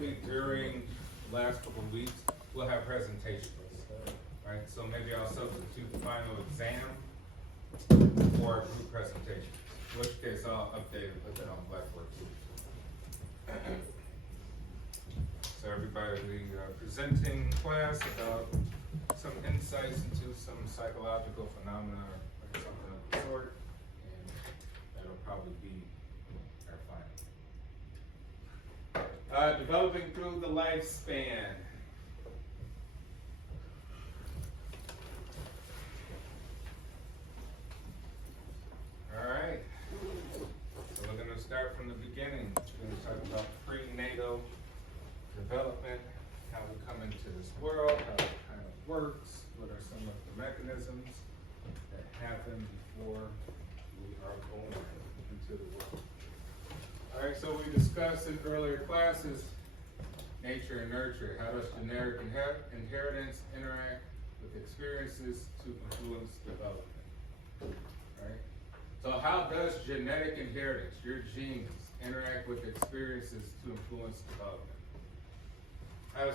likely during the last couple of weeks, we'll have presentations, right? So maybe I'll substitute the final exam for a group presentation. In which case I'll update and put that on Blackboard too. So everybody will be presenting class about some insights into some psychological phenomena or something of the sort, and that'll probably be our final. Developing through the lifespan. All right, so we're going to start from the beginning. We're going to talk about prenatal development, how we come into this world, how it kind of works, what are some of the mechanisms that happen before we are born into the world. All right, so we discussed in earlier classes nature and nurture. How does genetic inheritance interact with experiences to influence development? Right? So how does genetic inheritance, your genes, interact with experiences to influence development? How do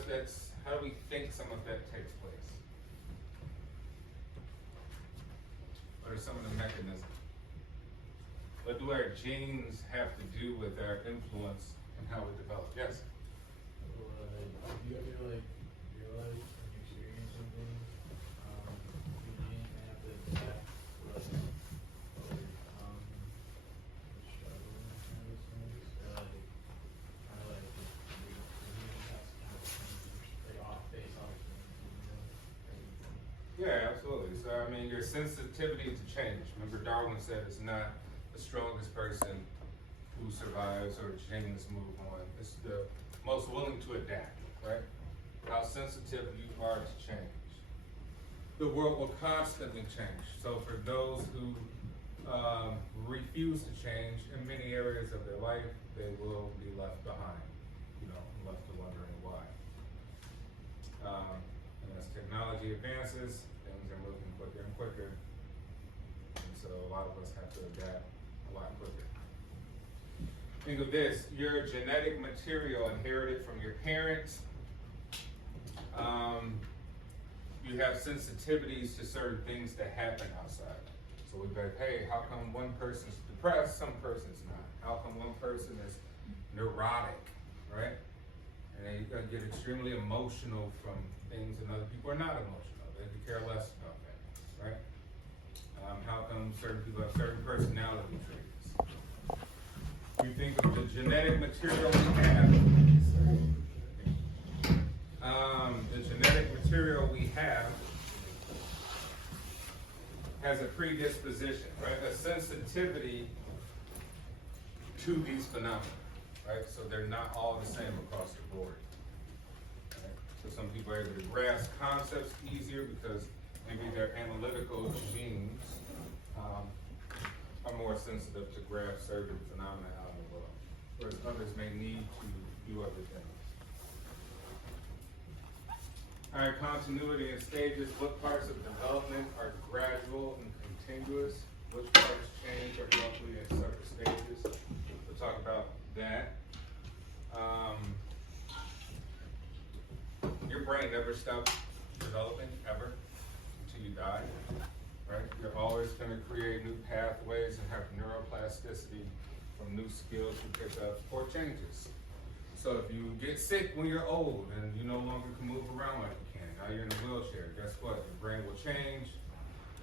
we think some of that takes place? What are some of the mechanisms? What do our genes have to do with our influence and how we develop? Yes? You realize when you experience something, your genes have to adapt to overcome the struggle in kind of sense. Or kind of like your genes have to kind of change, based off Yeah, absolutely. So, I mean, your sensitivity to change. Remember, Darwin said it's not the strongest person who survives or genes move on. It's the most willing to adapt, right? How sensitive you are to change. The world will constantly change. So for those who refuse to change in many areas of their life, they will be left behind, left to wondering why. And as technology advances, things are moving quicker and quicker. And so a lot of us have to adapt a lot quicker. Think of this, your genetic material inherited from your parents. You have sensitivities to certain things that happen outside. So we'd be like, hey, how come one person's depressed, some person's not? How come one person is neurotic, right? And they get extremely emotional from things and other people are not emotional. They could care less about that, right? How come certain people have certain personality traits? You think of the genetic material we have. The genetic material we have has a predisposition, right? A sensitivity to these phenomena, right? So they're not all the same across the board. Right? So some people are able to grasp concepts easier because maybe their analytical genes are more sensitive to grasp certain phenomena out in the world, whereas others may need to do other things. All right, continuity and stages. What parts of development are gradual and continuous? Which parts change abruptly in separate stages? We'll talk about that. Your brain never stops developing, ever, until you die, right? You're always going to create new pathways and have neuroplasticity from new skills you pick up or changes. So if you get sick when you're old and you no longer can move around like you can, now you're in a wheelchair, guess what? Your brain will change,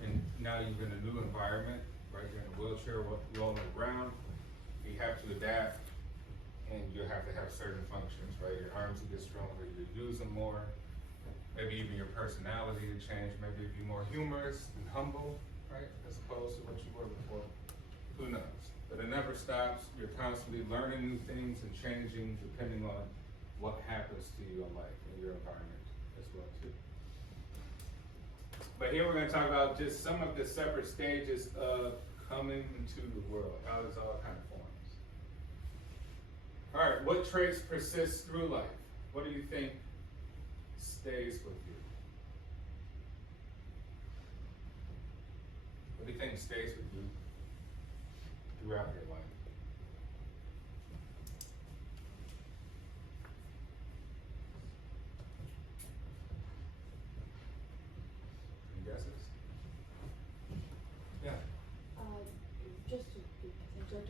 and now you're in a new environment, right? You're in a wheelchair rolling around. You have to adapt, and you have to have certain functions, right? Your arms will get stronger, you use them more. Maybe even your personality will change. Maybe you'll be more humorous and humble, right? As opposed to what you were before. Who knows? But it never stops. You're constantly learning new things and changing depending on what happens to you in life and your environment as well too. But here we're going to talk about just some of the separate stages of coming into the world, how this all kind of forms. All right, what traits persist through life? What do you think stays with you? What do you think stays with you throughout your life?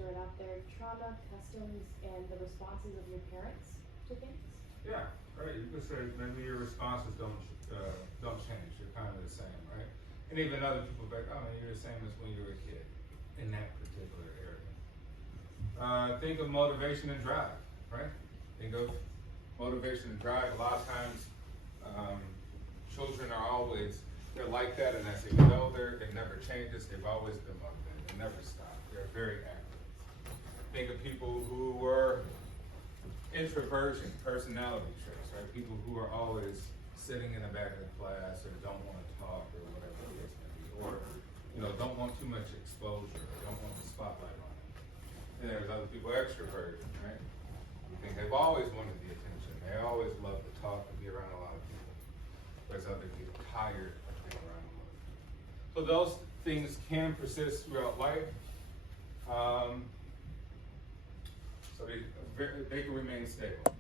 throw it out there, trauma, customs, and the responses of your parents to things? Yeah, right. You could say maybe your responses don't change. You're kind of the same, right? And even other people be like, oh, man, you're the same as when you were a kid in that particular area. Think of motivation and drive, right? Think of motivation and drive. A lot of times, children are always, they're like that, and as they get older, it never changes. They've always been motivated. They never stop. They're very active. Think of people who were introversion, personality traits, right? People who are always sitting in the back of the class or don't want to talk or whatever the case may be, or don't want too much exposure or don't want the spotlight on them. And there's other people, extroverted, right? You think they've always wanted the attention. They always love to talk and be around a lot of people. Whereas others get tired of being around a lot of people. So those things can persist throughout life. So they can remain stable.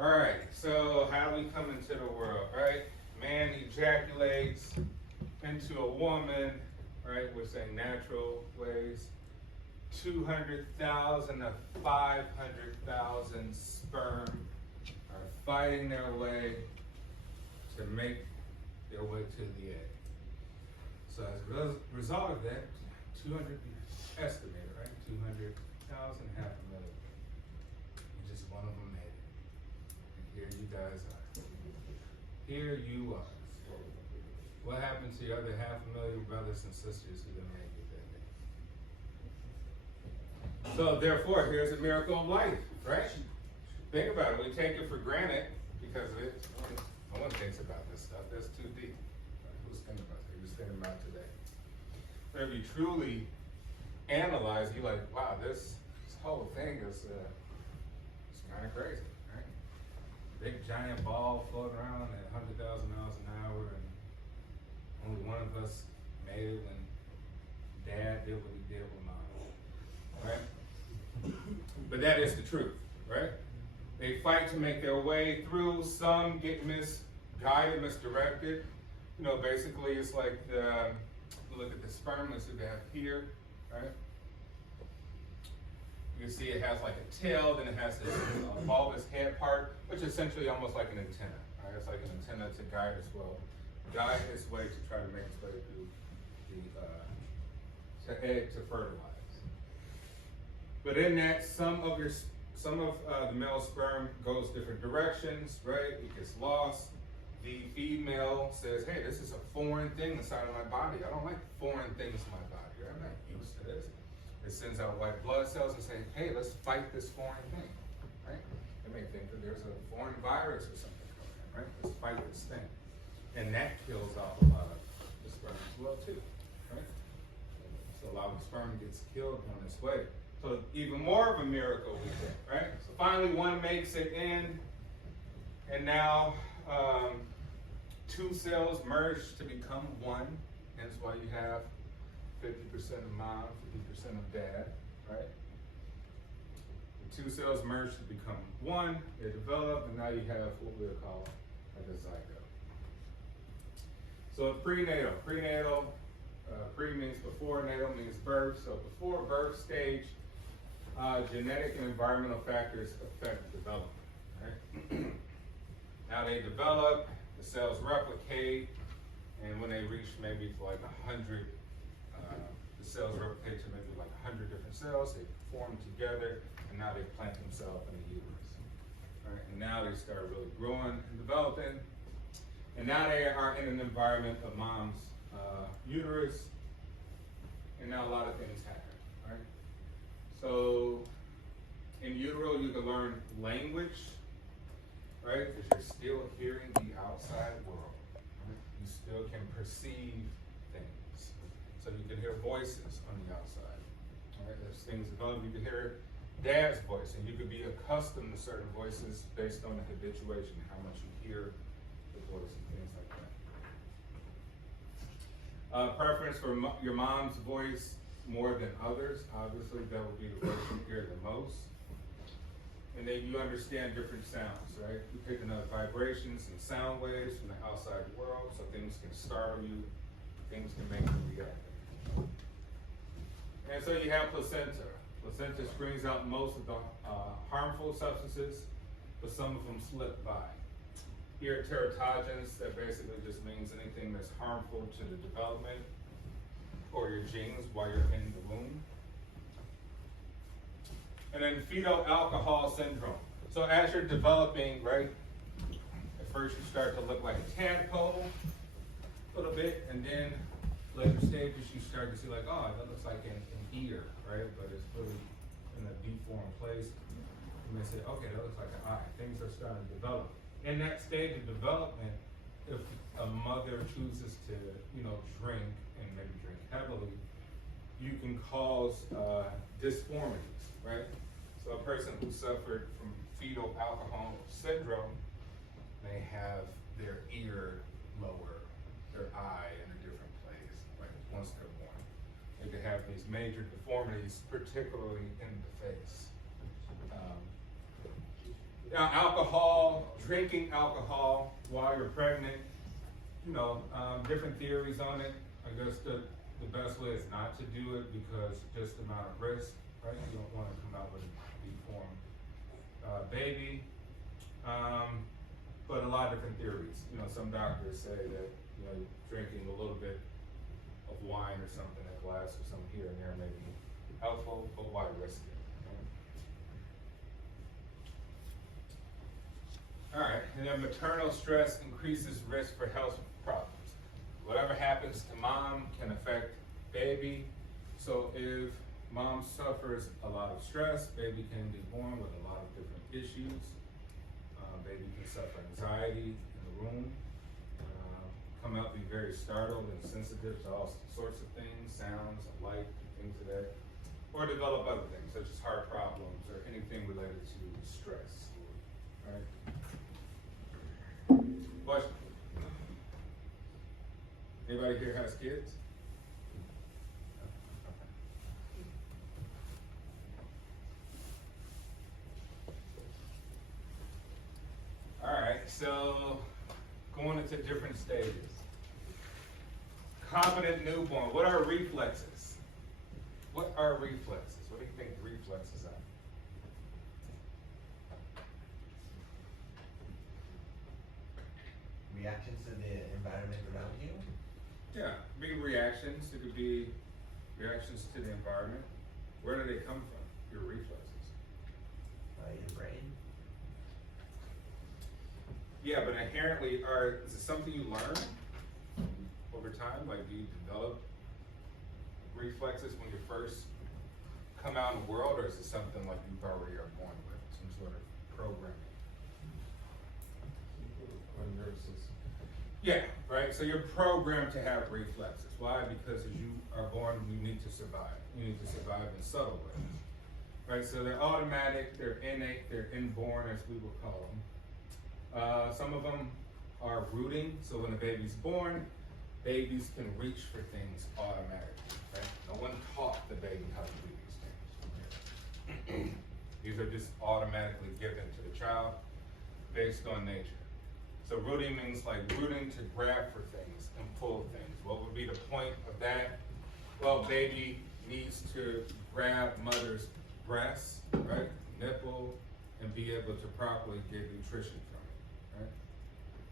All right, so how we come into the world, right? Man ejaculates into a woman, right? We're saying natural ways. 200,000 to 500,000 sperm are fighting their way to make their way to the egg. So as a result of that, 200 estimated, right? 200,000, half a million. And just one of them made it. And here you guys are. Here you are. What happened to your other 500,000 brothers and sisters who didn't make it that day? So therefore, here's a miracle of life, right? Think about it. We take it for granted because of it. No one thinks about this stuff. That's too deep. Right? Who's thinking about that? Who's thinking about today? But if you truly analyze, you're like, wow, this whole thing is it's kind of crazy, right? Big giant ball floating around at 100,000 miles an hour, and only one of us made it when Dad did what he did with Mom, right? But that is the truth, right? They fight to make their way through. Some get misguided, misdirected. Basically, it's like look at the sperm. Let's see what they have here, right? You can see it has like a tail, then it has this bulbous head part, which is essentially almost like an antenna, right? It's like an antenna to guide its way to try to make its way through the egg to fertilize. But in that, some of the male sperm goes different directions, right? It gets lost. The female says, hey, this is a foreign thing inside of my body. I don't like foreign things in my body. Right? I'm not used to this. It sends out white blood cells and says, hey, let's fight this foreign thing, right? They may think that there's a foreign virus or something going on, right? Let's fight this thing. And that kills off a lot of the sperm as well, too, right? So a lot of the sperm gets killed on this way. So even more of a miracle, we think, right? So finally one makes it in, and now two cells merge to become one. Hence why you have 50% of mom, 50% of dad, right? The two cells merge to become one, they develop, and now you have what we'll call a zygote. So prenatal. Pre means before, natal means birth. So before birth stage, genetic and environmental factors affect development, right? Now they develop, the cells replicate, and when they reach maybe like 100, the cells replicate to maybe like 100 different cells, they form together, and now they plant themselves in the uterus. Right? And now they start really growing and developing, and now they are in an environment of mom's uterus, and now a lot of things happen, right? So in utero, you can learn language, right? Because you're still hearing the outside world. Right? You still can perceive things. So you can hear voices on the outside. Right? As things develop, you can hear dad's voice, and you could be accustomed to certain voices based on the habituation, how much you hear the voice and things like that. Preference for your mom's voice more than others. Obviously, that would be the voice you hear the most. And then you understand different sounds, right? You're picking up vibrations and sound waves from the outside world, so things can startle you, things can make you react. And so you have placenta. Placenta screens out most of the harmful substances, but some of them slip by. Here, teratogens, that basically just means anything that's harmful to the development or your genes while you're in the womb. And then fetal alcohol syndrome. So as you're developing, right, at first you start to look like a tadpole a little bit, and then later stages you start to see like, oh, that looks like an ear, right? But it's really in a deformed place. You may say, okay, that looks like an eye. Things are starting to develop. In that stage of development, if a mother chooses to, drink and maybe drink heavily, you can cause disformities, right? So a person who suffered from fetal alcohol syndrome may have their ear lower, their eye in a different place, right? Once they're born. They could have these major deformities, particularly in the face. Now, alcohol, drinking alcohol while you're pregnant, different theories on it. I guess the best way is not to do it because just the amount of risk, right? You don't want to come out with a deformed baby. But a lot of different theories. Some doctors say that, drinking a little bit of wine or something, a glass or something here and there may be helpful, but why risk it? All right, and then maternal stress increases risk for health problems. Whatever happens to mom can affect baby. So if mom suffers a lot of stress, baby can be born with a lot of different issues. Baby can suffer anxiety in the womb, come out be very startled and sensitive to all sorts of things, sounds, light, things of that, or develop other things such as heart problems or anything related to stress. All right. Question? Anybody here has kids? All right, so going into different stages. Competent newborn. What are reflexes? What are reflexes? What do you think reflexes are? Reactions to the environment around you? Yeah, big reactions. It could be reactions to the environment. Where do they come from? Your reflexes. Your brain? Yeah, but inherently, is it something you learn over time? Like, do you develop reflexes when you first come out in the world, or is it something like you already are born with, some sort of programming? Or nervous system? Yeah, right. So you're programmed to have reflexes. Why? Because as you are born, you need to survive. You need to survive in subtle ways. Right. So they're automatic, they're innate, they're inborn, as we will call them. Some of them are rooting. So when a baby's born, babies can reach for things automatically. Right. No one taught the baby how to do these things. These are just automatically given to the child based on nature. So rooting means like rooting to grab for things and pull things. What would be the point of that? Well, baby needs to grab mother's breast, right, nipple, and be able to properly get nutrition from it, right?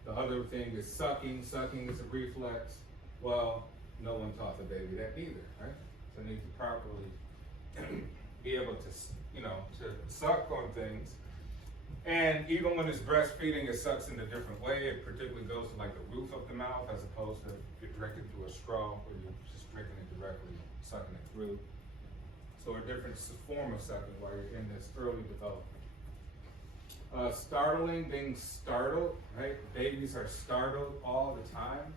The other thing is sucking. Sucking is a reflex. Well, no one taught the baby that either, right? So they need to properly be able to, to suck on things. And even when it's breastfeeding, it sucks in a different way. It particularly goes to like the roof of the mouth as opposed to if you're drinking through a straw where you're just drinking it directly, sucking it through. So a different form of sucking while you're in this early development. Startling, being startled, right? Babies are startled all the time,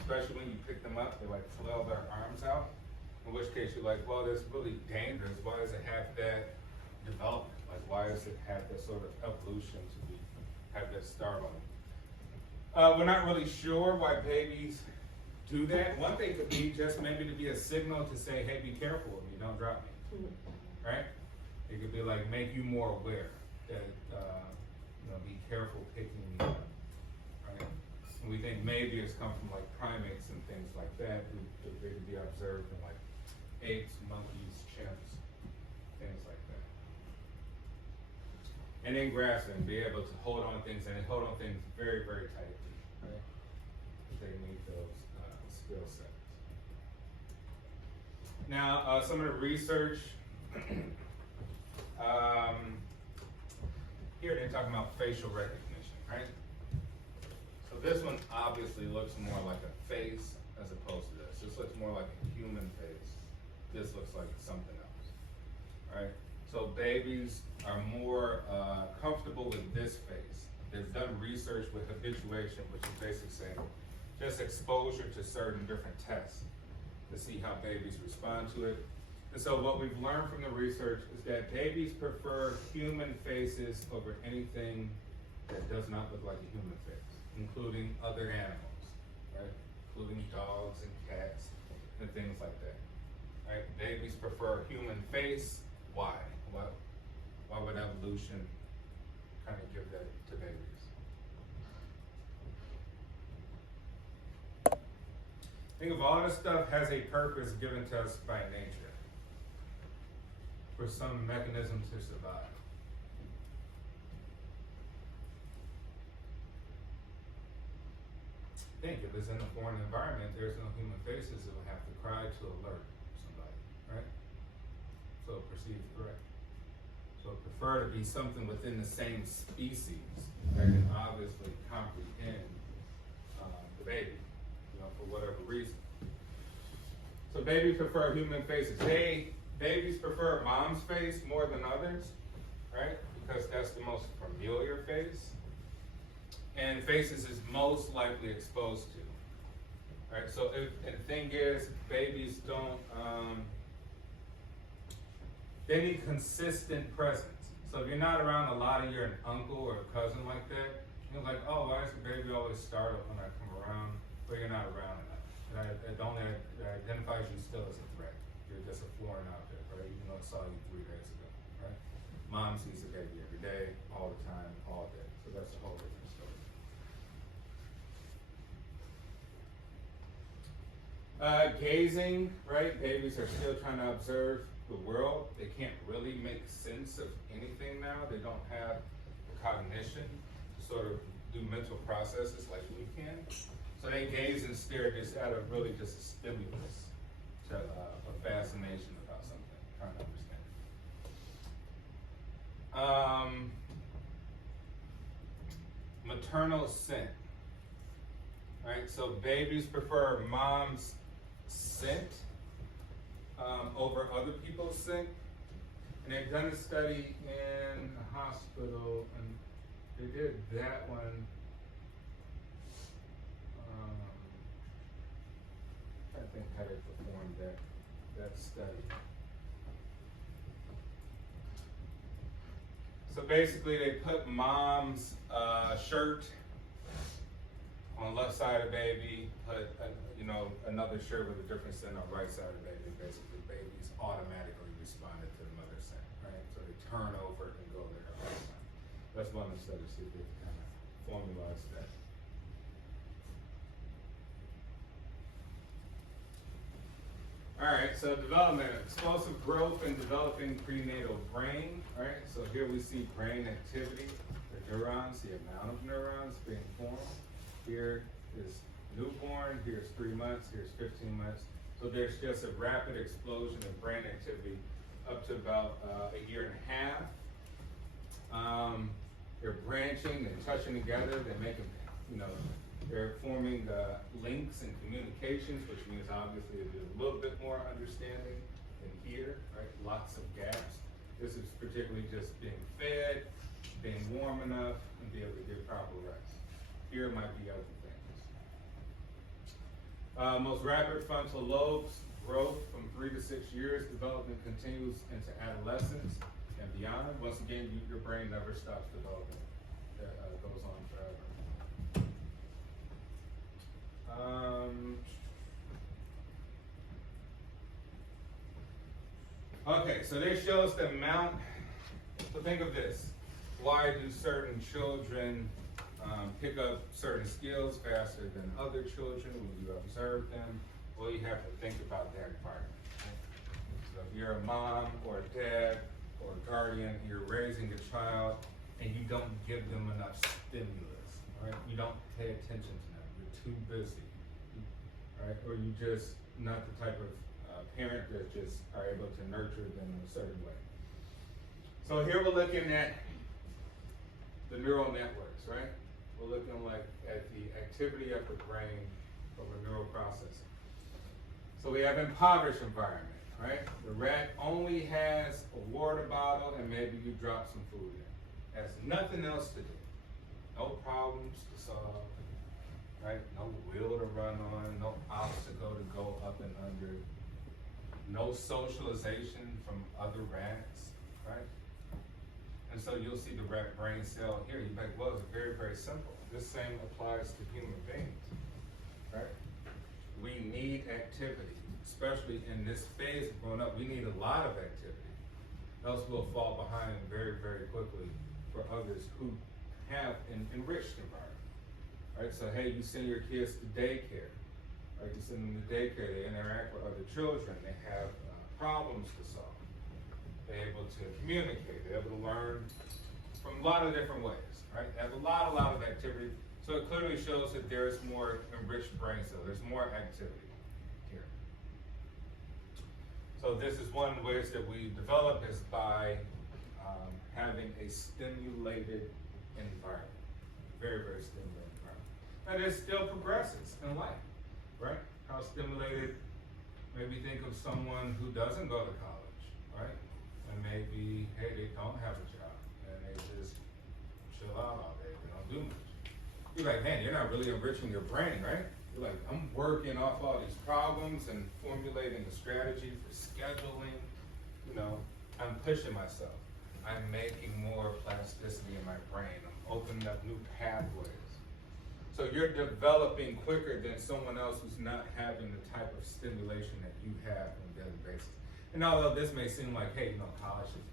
especially when you pick them up, they like flail their arms out. In which case you're like, well, that's really dangerous. Why does it have that development? Like, why does it have this sort of evolution to have that startling? We're not really sure why babies do that. One thing could be just maybe to be a signal to say, hey, be careful of me, don't drop me, right? It could be like make you more aware that, be careful picking me up, right? And we think maybe it's come from like primates and things like that, they could be observed in like apes, monkeys, chimps, things like that. And then grassland, be able to hold on things, and they hold on things very, very tightly, right? They need those skill sets. Now, some of the research, here they're talking about facial recognition, right? So this one obviously looks more like a face as opposed to this. This looks more like a human face. This looks like something else, right? So babies are more comfortable with this face. They've done research with habituation, which is basically saying just exposure to certain different tests to see how babies respond to it. And so what we've learned from the research is that babies prefer human faces over anything that does not look like a human face, including other animals, right? Including dogs and cats and things like that, right? Babies prefer human face. Why? Why would evolution kind of give that to babies? Think of all this stuff has a purpose given to us by nature for some mechanism to survive. Think if it's in a foreign environment, there's no human faces, it will have to cry to alert somebody, right? So perceived threat. So prefer to be something within the same species that can obviously comprehend the baby, for whatever reason. So babies prefer human faces. Babies prefer mom's face more than others, right? Because that's the most familiar face. And faces is most likely exposed to, right? So and the thing is, babies don't, they need consistent presence. So if you're not around a lot of your uncle or a cousin like that, you're like, oh, why is the baby always startled when I come around? But you're not around enough. It identifies you still as a threat. You're just a foreign object, right? Even though it saw you 3 days ago, right? Mom sees the baby every day, all the time, all day. So that's a whole different story. Gazing, right? Babies are still trying to observe the world. They can't really make sense of anything now. They don't have the cognition to sort of do mental processes like we can. So they gaze and stare just out of really just a stimulus to a fascination about something, trying to understand. Maternal scent, right? So babies prefer mom's scent over other people's scent. And they've done a study in a hospital, and they did that one. I think how they performed that study. So basically, they put mom's shirt on the left side of the baby, put another shirt with a different scent on the right side of the baby. Basically, babies automatically responded to the mother's scent, right? So they turn over and go there all the time. That's one of the studies that they kind of formalized that. All right, so development, explosive growth and developing prenatal brain. All right, so here we see brain activity, the neurons, the amount of neurons being formed. Here is newborn, here's 3 months, here's 15 months. So there's just a rapid explosion of brain activity up to about a year and a half. They're branching and touching together, they're making, they're forming links and communications, which means obviously there's a little bit more understanding than here, right? Lots of gaps. This is particularly just being fed, being warm enough, and be able to get proper rest. Here might be other things. Most rapid frontal lobes growth from 3 to 6 years. Development continues into adolescence and beyond. Once again, your brain never stops developing. It goes on forever. Okay, so this shows the amount. So think of this. Why do certain children pick up certain skills faster than other children when you observe them? Well, you have to think about their environment. So if you're a mom or a dad or a guardian, you're raising a child and you don't give them enough stimulus, right? You don't pay attention to them. You're too busy, right? Or you just not the type of parent that just are able to nurture them in a certain way. So here we're looking at the neural networks, right? We're looking at the activity of the brain over neural processing. So we have impoverished environment, right? The rat only has a water bottle and maybe you drop some food in. Has nothing else to do. No problems to solve, right? No wheel to run on, no obstacle to go up and under. No socialization from other rats, right? And so you'll see the rat brain cell here. You're like, well, it's very, very simple. This same applies to human beings, right? We need activity, especially in this phase of growing up. We need a lot of activity. Else we'll fall behind very, very quickly for others who have an enriched environment, right? So, hey, you send your kids to daycare, right? You send them to daycare, they interact with other children, they have problems to solve. They're able to communicate, they're able to learn from a lot of different ways, right? They have a lot of activity. So it clearly shows that there is more enriched brain cells, there's more activity here. So this is one of the ways that we develop is by having a stimulated environment. Very, very stimulated environment. And it still progresses in life, right? How stimulated, maybe think of someone who doesn't go to college, right? And maybe, hey, they don't have a job and they just chill out all day, they don't do much. You're like, man, you're not really enriching your brain, right? You're like, I'm working off all these problems and formulating a strategy for scheduling, you know, I'm pushing myself. I'm making more plasticity in my brain. I'm opening up new pathways. So you're developing quicker than someone else who's not having the type of stimulation that you have on a daily basis. And although this may seem like, hey, you know, college is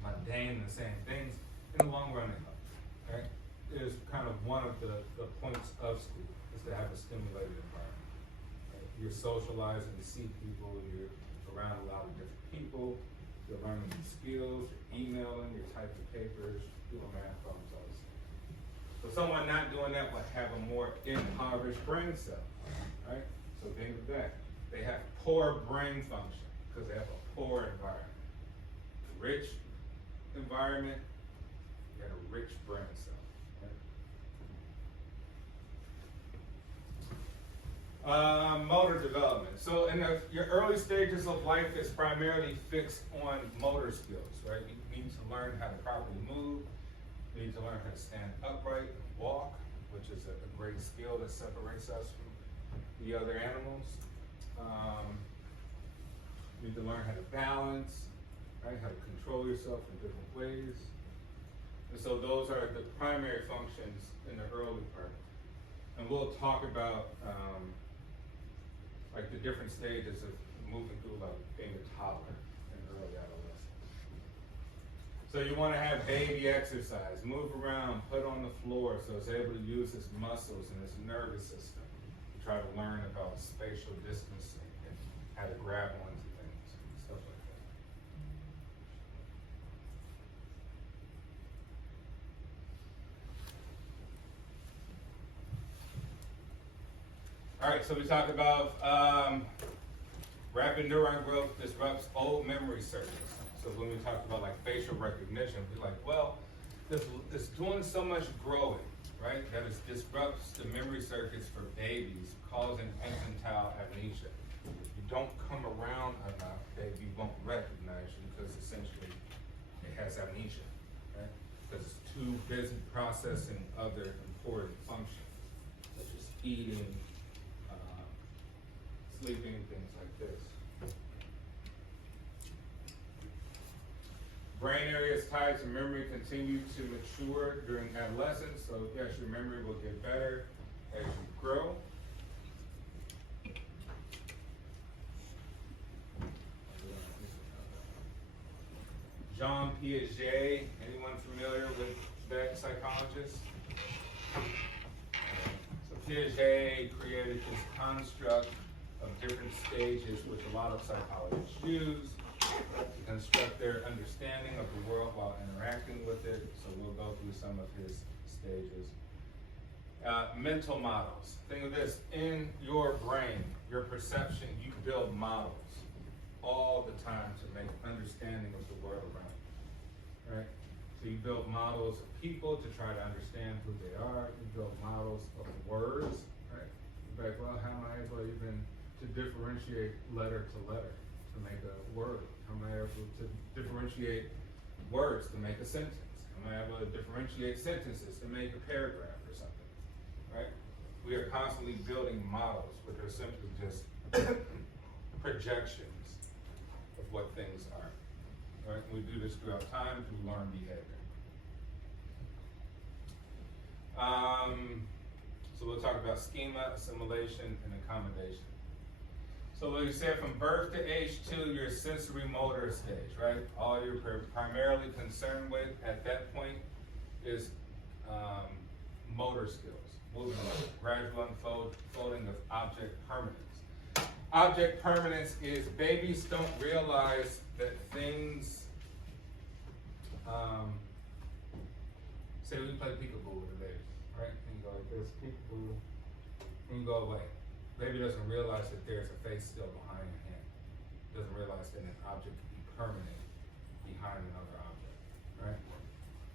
mundane and the same things, in the long run it helps, right? It is kind of one of the points of school, is to have a stimulated environment. Right? You're socializing, you see people, you're around a lot of different people, you're learning new skills, you're emailing, you're typing papers, doing math problems, all this stuff. So someone not doing that will have a more impoverished brain cell, right? So think of that. They have poor brain function because they have a poor environment. Rich environment, you got a rich brain cell. Motor development. So in your early stages of life, it's primarily fixed on motor skills, right? You need to learn how to properly move. You need to learn how to stand upright, walk, which is a great skill that separates us from the other animals. You need to learn how to balance, right? How to control yourself in different ways. And so those are the primary functions in the early part. And we'll talk about like the different stages of moving through like being a toddler in early adolescence. So you want to have baby exercise, move around, put on the floor so it's able to use its muscles and its nervous system to try to learn about spatial distancing and how to grab onto things and stuff like that. All right, so we talked about rapid neuron growth disrupts old memory circuits. So when we talked about like facial recognition, we're like, well, it's doing so much growing, right? That it disrupts the memory circuits for babies, causing infantile amnesia. If you don't come around enough, baby won't recognize you because essentially it has amnesia, right? Because it's too busy processing other important functions, such as eating, sleeping, things like this. Brain areas tied to memory continue to mature during adolescence, so yes, your memory will get better as you grow. Jean Piaget, anyone familiar with that psychologist? So Piaget created this construct of different stages which a lot of psychologists use to construct their understanding of the world while interacting with it. So we'll go through some of his stages. Mental models. Think of this, in your brain, your perception, you build models all the time to make understanding of the world around you, right? So you build models of people to try to understand who they are. You build models of words, right? You're like, well, how am I able even to differentiate letter to letter to make a word? How am I able to differentiate words to make a sentence? How am I able to differentiate sentences to make a paragraph or something, right? We are constantly building models, which are simply just projections of what things are, right? We do this throughout time through learned behavior. So we'll talk about schema, assimilation, and accommodation. So like you said, from birth to age 2, your sensory motor stage, right? All you're primarily concerned with at that point is motor skills, movement, gradual unfolding of object permanence. Object permanence is babies don't realize that things, say we play peekaboo with a baby, right? And you go like this, peekaboo, and you go away. Baby doesn't realize that there's a face still behind your hand. Doesn't realize that an object can be permanent behind another object, right?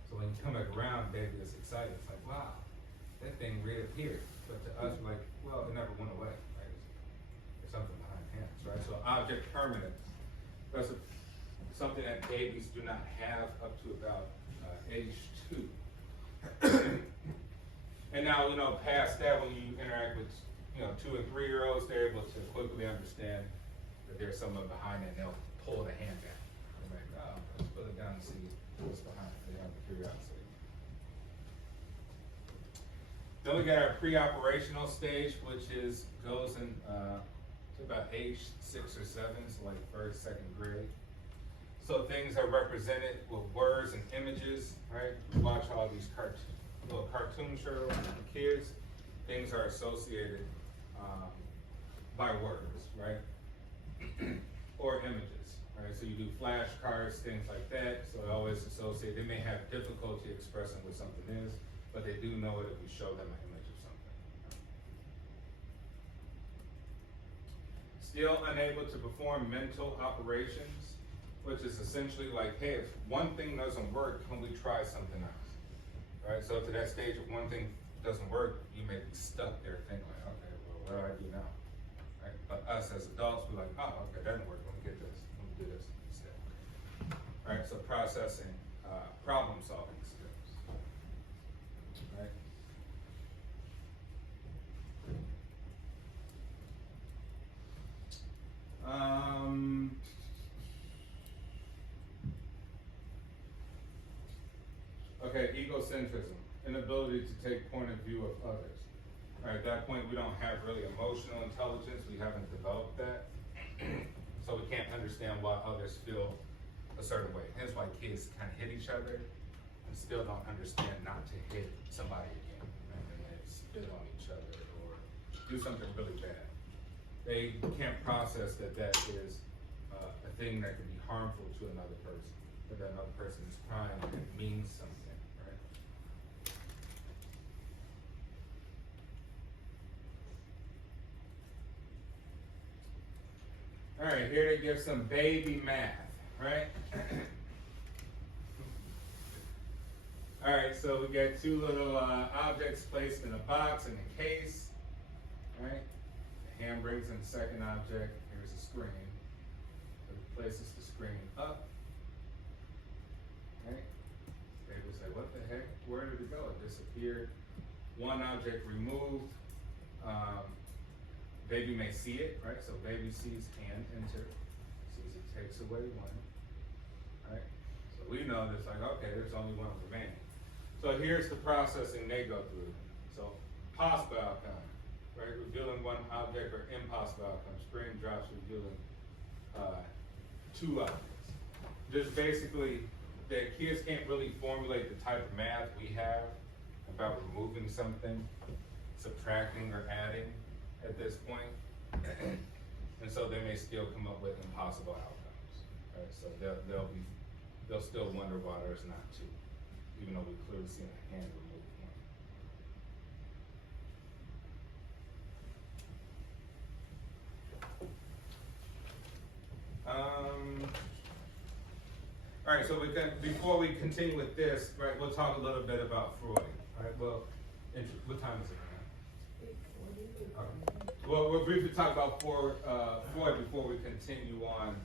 So when you come back around, baby is excited. It's like, wow, that thing reappeared. But to us, we're like, well, it never went away, right? There's something behind hands, right? So object permanence. That's something that babies do not have up to about age 2. And now, past that, when you interact with 2 and 3-year-olds, they're able to quickly understand that there's someone behind it, and they'll pull the hand back. They're like, oh, let's put it down and see what's behind it. They have the curiosity. Then we got our pre-operational stage, which goes in to about age 6 or 7, so like 1st, 2nd grade. So things are represented with words and images, right? We watch all these little cartoon shows for kids. Things are associated by words, right? Or images, right? So you do flashcards, things like that. So they always associate. They may have difficulty expressing what something is, but they do know it if we show them an image of something. Still unable to perform mental operations, which is essentially like, hey, if one thing doesn't work, can we try something else? Right? So to that stage, if one thing doesn't work, you may be stuck there thinking like, okay, well, what do I do now? Right? But us as adults, we're like, oh, okay, that didn't work. Let me get this. Let me do this instead. Right? So processing, problem solving skills. Right? Okay, egocentrism, inability to take point of view of others. Right, at that point, we don't have really emotional intelligence. We haven't developed that. So we can't understand why others feel a certain way. Hence why kids kind of hit each other and still don't understand not to hit somebody again. Right? And they spit on each other or do something really bad. They can't process that is a thing that can be harmful to another person. That another person is crying and it means something. All right, here to give some baby math, right? All right, so we got 2 little objects placed in a box in a case, right? The hand brings in the second object. Here's a screen. So it places the screen up, right? They will say, what the heck? Where did it go? It disappeared. One object removed. Baby may see it, right? So baby sees hand enter, sees it takes away 1, right? So we know that's like, okay, there's only 1 remaining. So here's the processing they go through. So possible outcome, right? Revealing 1 object or impossible outcome. Screen drops revealing 2 objects. Just basically that kids can't really formulate the type of math we have about removing something, subtracting or adding at this point. And so they may still come up with impossible outcomes. right? So they'll still wonder why there's not two, even though we clearly see a hand remove one. All right, so before we continue with this, right, we'll talk a little bit about Freud. Right? Well, what time is it now? Okay. Well, we'll briefly talk about Freud before we continue on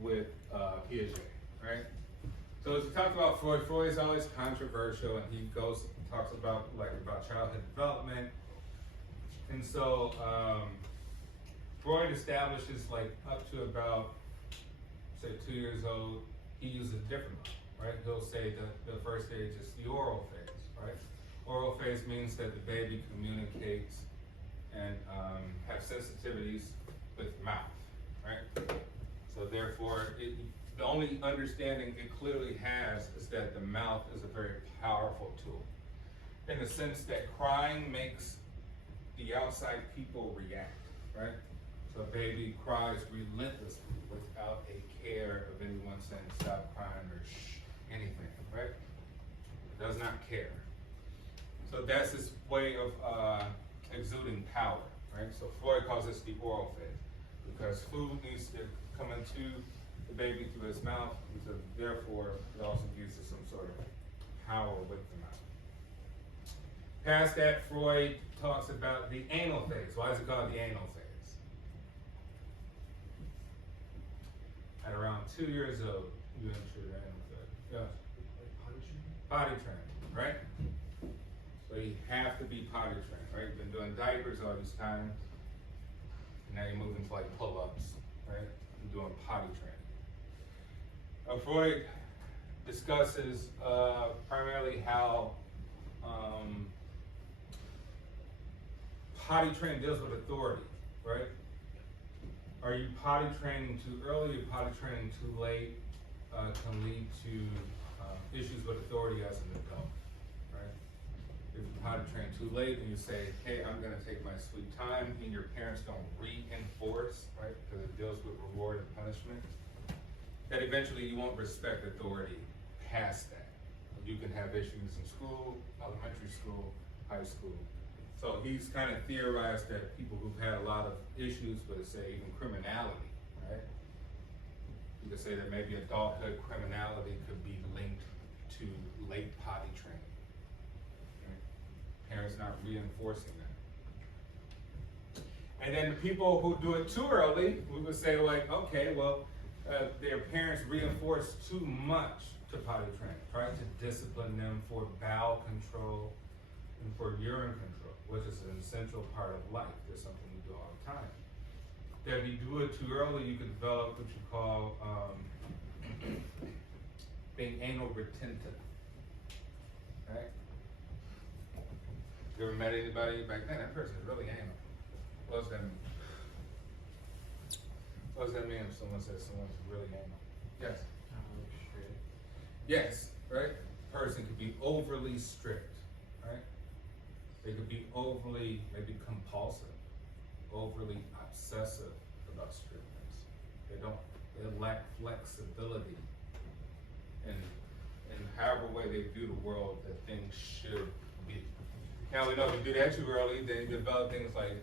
with Piaget, right? So as we talked about Freud, Freud is always controversial, and he talks about childhood development, and so Freud establishes up to about say 2 years old. He uses a different model, right? He'll say that the first stage is the oral phase, right? Oral phase means that the baby communicates and have sensitivities with mouth, right? So therefore, the only understanding it clearly has is that the mouth is a very powerful tool, in the sense that crying makes the outside people react, right? So a baby cries relentlessly without a care of anyone saying stop crying or shh, anything, right? It does not care. So that's his way of exuding power, right? So Freud calls this the oral phase, because food needs to come into the baby through his mouth, and so therefore it also gives it some sort of power with the mouth. Past that, Freud talks about the anal phase. Why is it called the anal phase? At around 2 years old, you enter the anal phase. Yeah. Like potty training? Potty training, right? So you have to be potty trained, right? You've been doing diapers all this time, and now you're moving to pull-ups, right? You're doing potty training. Freud discusses primarily how potty training deals with authority, right? Are you potty training too early or potty training too late can lead to issues with authority as an adult, right? If you potty train too late and you say, hey, I'm gonna take my sweet time, and your parents don't reinforce, right? Because it deals with reward and punishment, that eventually you won't respect authority past that. You can have issues in school, elementary school, high school. So he's kind of theorized that people who've had a lot of issues with, say, even criminality, right? You could say that maybe adulthood criminality could be linked to late potty training. Right? Parents not reinforcing that. And then the people who do it too early, we would say okay, well, their parents reinforce too much to potty train, try to discipline them for bowel control and for urine control, which is an essential part of life. It's something we do all the time. That if you do it too early, you can develop what you call being anal retentive, right? You ever met anybody back then? That person is really anal. What does that mean? What does that mean if someone says someone's really anal? Yes? Straight. Yes, right? A person could be overly strict, right? They could be overly, maybe compulsive, overly obsessive about strictness. They lack flexibility in however way they view the world that things should be. Now we know if you do that too early, then you develop things like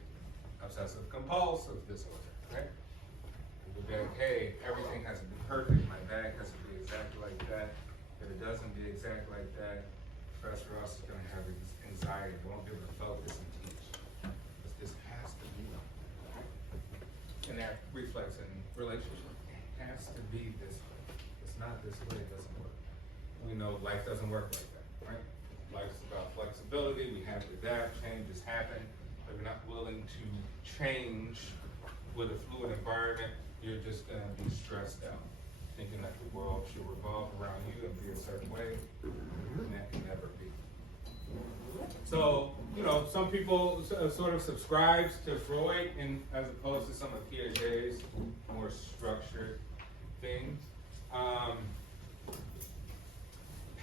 obsessive compulsive disorder, right? People be like, hey, everything has to be perfect, my bag has to be exactly like that. If it doesn't be exactly like that, Professor Ross is going to have anxiety, won't be able to focus and teach. Because this has to be like that. And that reflects in relationships. It has to be this way. It's not this way, it doesn't work. We know life doesn't work like that, right? Life's about flexibility, we have to adapt, changes happen. If you're not willing to change with a fluid environment, you're just going to be stressed out, thinking that the world should revolve around you and be a certain way, and that can never be. So, some people sort of subscribe to Freud, and as opposed to some of Piaget's more structured things.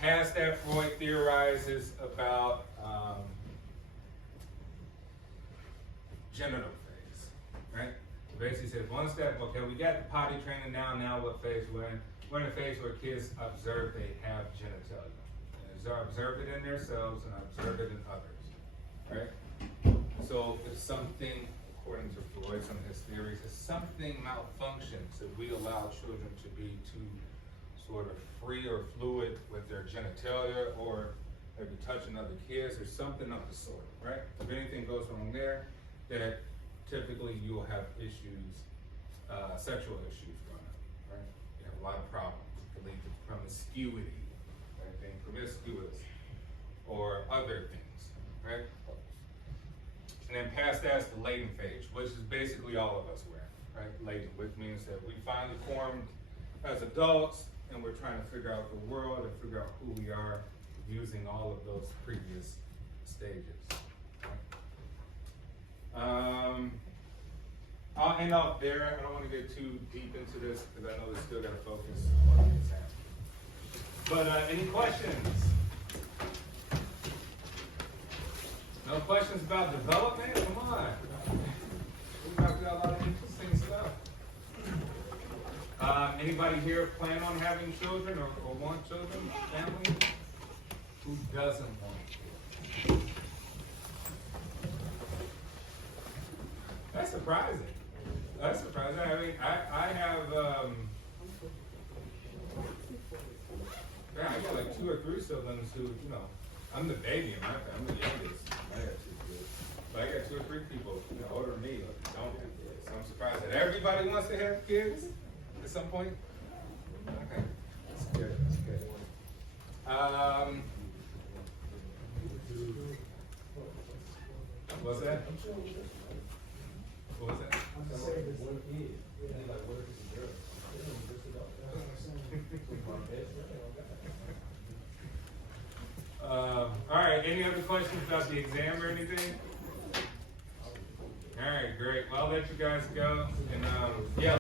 Past that, Freud theorizes about genital phase, right? The basically said, one step, okay, we got the potty training now, now what phase we're in? We're in a phase where kids observe they have genitalia. And they observe it in themselves and observe it in others, right? So if something, according to Freud, some of his theories, if something malfunctions, if we allow children to be too sort of free or fluid with their genitalia, or maybe touching other kids, or something of the sort, right? If anything goes wrong there, that typically you'll have issues, sexual issues growing up, right? You have a lot of problems. It can lead to promiscuity, right? Being promiscuous, or other things, right? And then past that's the latent phase, which is basically all of us we're in, right? Latent, which means that we finally formed as adults, and we're trying to figure out the world and figure out who we are using all of those previous stages. I'll end off there. I don't want to get too deep into this because I know we still got to focus on the exam. But any questions? No questions about development? Come on. We talked about a lot of interesting stuff. Anybody here plan on having children or want children, family? Who doesn't want children? That's surprising. That's surprising. I mean, I have, I got like 2 or 3 siblings who, you know, I'm the baby in my family, I'm the youngest. I got 2 kids. But I got 2 or 3 people, you know, older than me, who don't have kids. So I'm surprised that everybody wants to have kids at some point. Okay, that's good, that's good. What's that? What was that? All right, any other questions about the exam or anything? All right, great. Well, I'll let you guys go. And yeah.